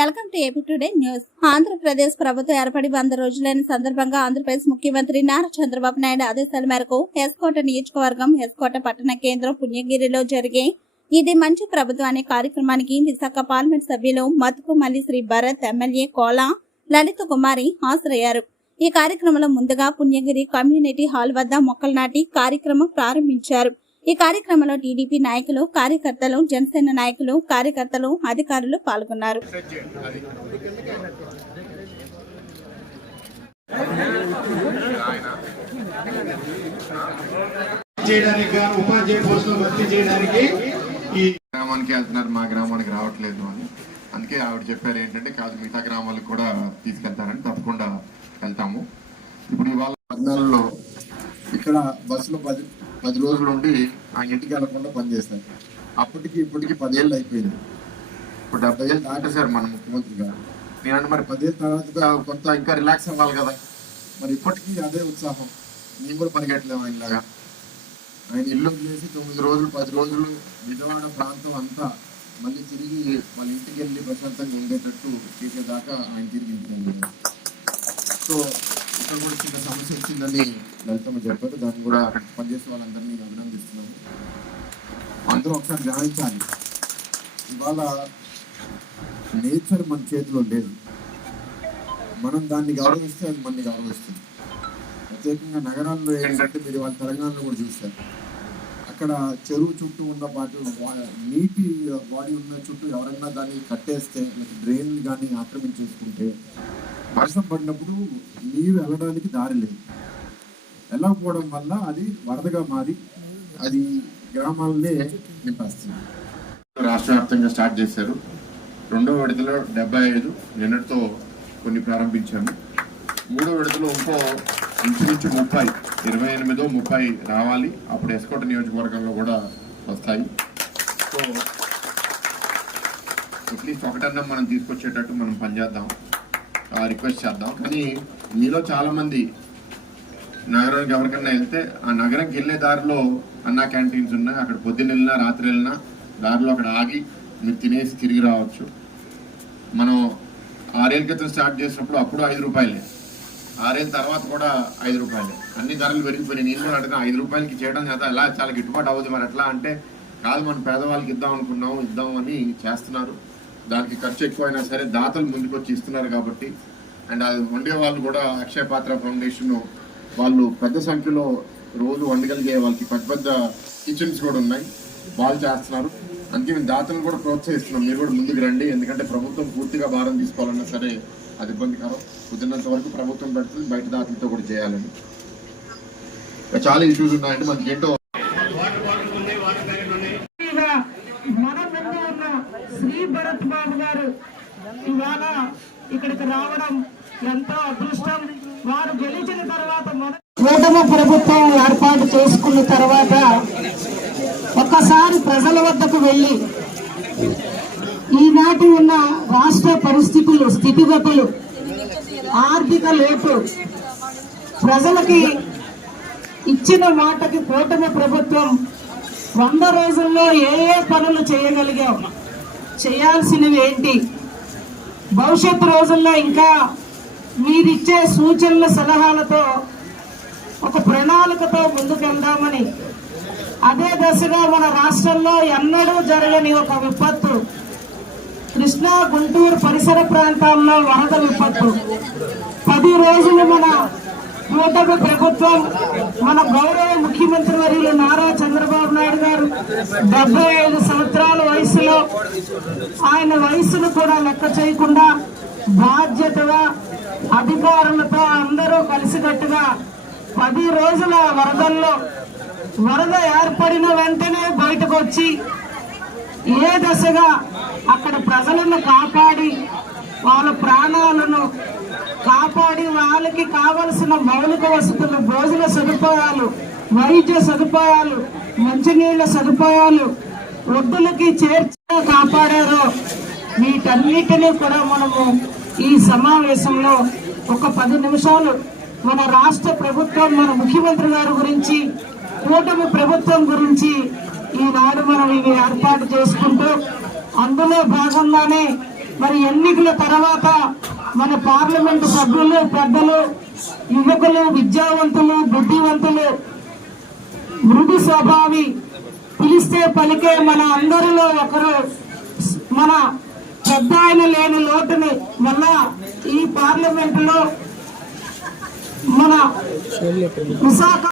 Welcome to AP today news. Andhra Pradesh ప్రభుత్వం ఏర్పడి వంద రోజులైన సందర్భంగా ఆంధ్రప్రదేశ్ ముఖ్యమంత్రి నారా చంద్రబాబు నాయుడు ఆదేశాల మేరకు హెస్కోట నియోజకవర్గం హెస్కోట పట్టణ కేంద్రం పుణ్యగిరిలో జరిగే ఇది మంచి ప్రభుత్వం అనే కార్యక్రమానికి విశాఖ పార్లమెంట్ సభ్యులు మతుకు మల్లి శ్రీ భరత్ ఎమ్మెల్యే కోలా లలిత కుమారి హాజరయ్యారు. ఈ కార్యక్రమంలో ముందుగా పుణ్యగిరి కమ్యూనిటీ హాల్ వద్ద మొక్కలు నాటి కార్యక్రమం ప్రారంభించారు. ఈ కార్యక్రమంలో టీడీపీ నాయకులు కార్యకర్తలు జనసేన నాయకులు కార్యకర్తలు అధికారులు పాల్గొన్నారు. చేయడానికి గాను ఉపాధ్యాయ పోస్టులు భర్తీ చేయడానికి ఈ గ్రామానికి వెళ్తున్నారు మా గ్రామానికి రావట్లేదు అని. అందుకే ఆవిడ చెప్పారు ఏంటంటే కాదు మిగతా గ్రామాలకు కూడా తీసుకెళ్తారని తప్పకుండా వెళ్తాము. ఇప్పుడు ఇవాళ పద్నాలుగులో ఇక్కడ బస్సులో పది రోజులు ఉండి ఆ ఇంటికి వెళ్ళకుండా పనిచేస్తారు అప్పటికి ఇప్పటికి పదేళ్ళు అయిపోయింది. ఇప్పుడు డెబ్బై ఏళ్ళు దాటేశారు మన ముఖ్యమంత్రి గారు. నేనంటే మరి పదేళ్ళ తర్వాత కొంత ఇంకా రిలాక్స్ అవ్వాలి కదా. మరి ఇప్పటికీ అదే ఉత్సాహం. నేను కూడా పరిగెట్టలేము ఆయనలాగా ఆయన ఇల్లు చేసి తొమ్మిది రోజులు పది రోజులు విజయవాడ ప్రాంతం అంతా మళ్ళీ తిరిగి వాళ్ళ ఇంటికి వెళ్ళి ప్రశాంతంగా ఉండేటట్టు చేసేదాకా ఆయన తిరిగి సో అక్కడ కూడా చిన్న సమస్య వచ్చిందని లలితమ్మ చెప్పారు దాన్ని కూడా అక్కడ పనిచేసే వాళ్ళందరినీ నేను అభినందిస్తున్నాను. అందరూ ఒకసారి గమనించాలి ఇవాళ నేచర్ మన చేతిలో లేదు. మనం దాన్ని గౌరవిస్తే అది మనని గౌరవిస్తుంది. ప్రత్యేకంగా నగరాల్లో ఏంటంటే మీరు వాళ్ళ తెలంగాణలో కూడా చూస్తారు అక్కడ చెరువు చుట్టూ ఉన్న వాటి వా- నీటి బాడీ ఉన్న చుట్టూ ఎవరైనా దాన్ని కట్టేస్తే డ్రైన్ కానీ ఆక్రమించేసుకుంటే వర్షం పడినప్పుడు నీరు వెళ్ళడానికి దారి లేదు. వెళ్ళకపోవడం వల్ల అది వరదగా మారి అది గ్రామాలనే నింపేస్తుంది. రాష్ట్ర వ్యాప్తంగా స్టార్ట్ చేశారు. రెండో విడతలో డెబ్బై ఐదు నిన్నటితో కొన్ని ప్రారంభించాము. మూడో విడతలో ఇంకో ఇంచుమించు ముప్పై ఇరవై ఎనిమిదో ముప్పై రావాలి. అప్పుడు ఎస్కోట నియోజకవర్గంలో కూడా వస్తాయి. సో అట్లీస్ట్ ఒకటన్నా మనం తీసుకొచ్చేటట్టు మనం పనిచేద్దాం రిక్వెస్ట్ చేద్దాం. కానీ మీలో చాలామంది నగరానికి ఎవరికన్నా వెళ్తే ఆ నగరంకి వెళ్ళే దారిలో అన్నా క్యాంటీన్స్ ఉన్నాయి అక్కడ పొద్దున్న వెళ్ళినా రాత్రి వెళ్ళినా దారిలో అక్కడ ఆగి మీరు తినేసి తిరిగి రావచ్చు. మనం ఆరేళ్ళ క్రితం స్టార్ట్ చేసినప్పుడు అప్పుడు ఐదు రూపాయలే. ఆరేళ్ళ తర్వాత కూడా ఐదు రూపాయలు. అన్ని ధరలు పెరిగిపోయినాయి. నేను కూడా అడిగిన ఐదు రూపాయలకి చేయడం చేత ఎలా? చాలా గిట్టుబాటు అవ్వదు మరి ఎట్లా అంటే కాదు మనం పేదవాళ్ళకి ఇద్దాం అనుకున్నాం ఇద్దాం అని చేస్తున్నారు. దానికి ఖర్చు ఎక్కువైనా సరే దాతలు ముందుకు వచ్చి ఇస్తున్నారు కాబట్టి. అండ్ అది వండే వాళ్ళు కూడా అక్షయ పాత్ర ఫౌండేషన్ వాళ్ళు పెద్ద సంఖ్యలో రోజు వండగలిగే వాళ్ళకి పెద్ద పెద్ద కిచెన్స్ కూడా ఉన్నాయి. వాళ్ళు చేస్తున్నారు. అందుకే మేము దాతలను కూడా ప్రోత్సహిస్తున్నాం. మీరు కూడా ముందుకు రండి. ఎందుకంటే ప్రభుత్వం పూర్తిగా భారం తీసుకోవాలన్నా సరే అది ఇబ్బందికరం కుదిరినంత వరకు ప్రభుత్వం పెడుతుంది. బయట దాతలతో కూడా చేయాలని. చాలా ఇష్యూస్ ఉన్నాయంటే మనకి ఏంటో ఇక మన ముందు ఉన్న శ్రీ భరత్ బాబు గారు ఇవాళ ఇక్కడికి రావడం ఎంతో అదృష్టం. వారు గెలిచిన తర్వాత మన కూటమి ప్రభుత్వం ఏర్పాటు చేసుకున్న తర్వాత వెళ్ళి. ఈనాటి ఉన్న రాష్ట్ర పరిస్థితులు స్థితిగతులు ఆర్థిక లోటు ప్రజలకి ఇచ్చిన మాటకి కూటమి ప్రభుత్వం వంద రోజుల్లో ఏ ఏ పనులు చేయగలిగాం? చేయాల్సినవి ఏంటి? భవిష్యత్తు రోజుల్లో ఇంకా మీరిచ్చే సూచనల సలహాలతో ఒక ప్రణాళికతో ముందుకెళ్దామని అదే దశగా మన రాష్ట్రంలో ఎన్నడూ జరగని ఒక విపత్తు. కృష్ణా గుంటూరు పరిసర ప్రాంతాల్లో వరద విపత్తు. పది రోజులు మన కూటమి ప్రభుత్వం మన గౌరవ ముఖ్యమంత్రి వర్యులు నారా చంద్రబాబు నాయుడు గారు డెబ్బై ఐదు సంవత్సరాల వయసులో ఆయన వయసును కూడా లెక్క చేయకుండా బాధ్యతగా అధికారులతో అందరూ కలిసికట్టుగా పది రోజుల వరదల్లో వరద ఏర్పడిన వెంటనే బయటకు వచ్చి ఏ దశగా అక్కడ ప్రజలను కాపాడి వాళ్ళ ప్రాణాలను కాపాడి వాళ్ళకి కావలసిన మౌలిక వసతులు భోజన సదుపాయాలు వైద్య సదుపాయాలు మంచినీళ్ళ సదుపాయాలు వృద్ధులకి చేర్చ కాపాడారో వీటన్నిటినీ కూడా మనము ఈ సమావేశంలో ఒక పది నిమిషాలు మన రాష్ట్ర ప్రభుత్వం మన ముఖ్యమంత్రి గారి గురించి కూటమి ప్రభుత్వం గురించి ఈనాడు మనం ఇవి ఏర్పాటు చేసుకుంటూ అందులో భాగంగానే మరి ఎన్నికల తర్వాత మన పార్లమెంటు సభ్యులు పెద్దలు యువకులు విద్యావంతులు బుద్ధివంతులు మృదు స్వభావి పిలిస్తే పలికే మన అందరిలో ఒకరు మన పెద్ద ఆయన లేని లోటుని మన ఈ పార్లమెంటులో మన విశాఖ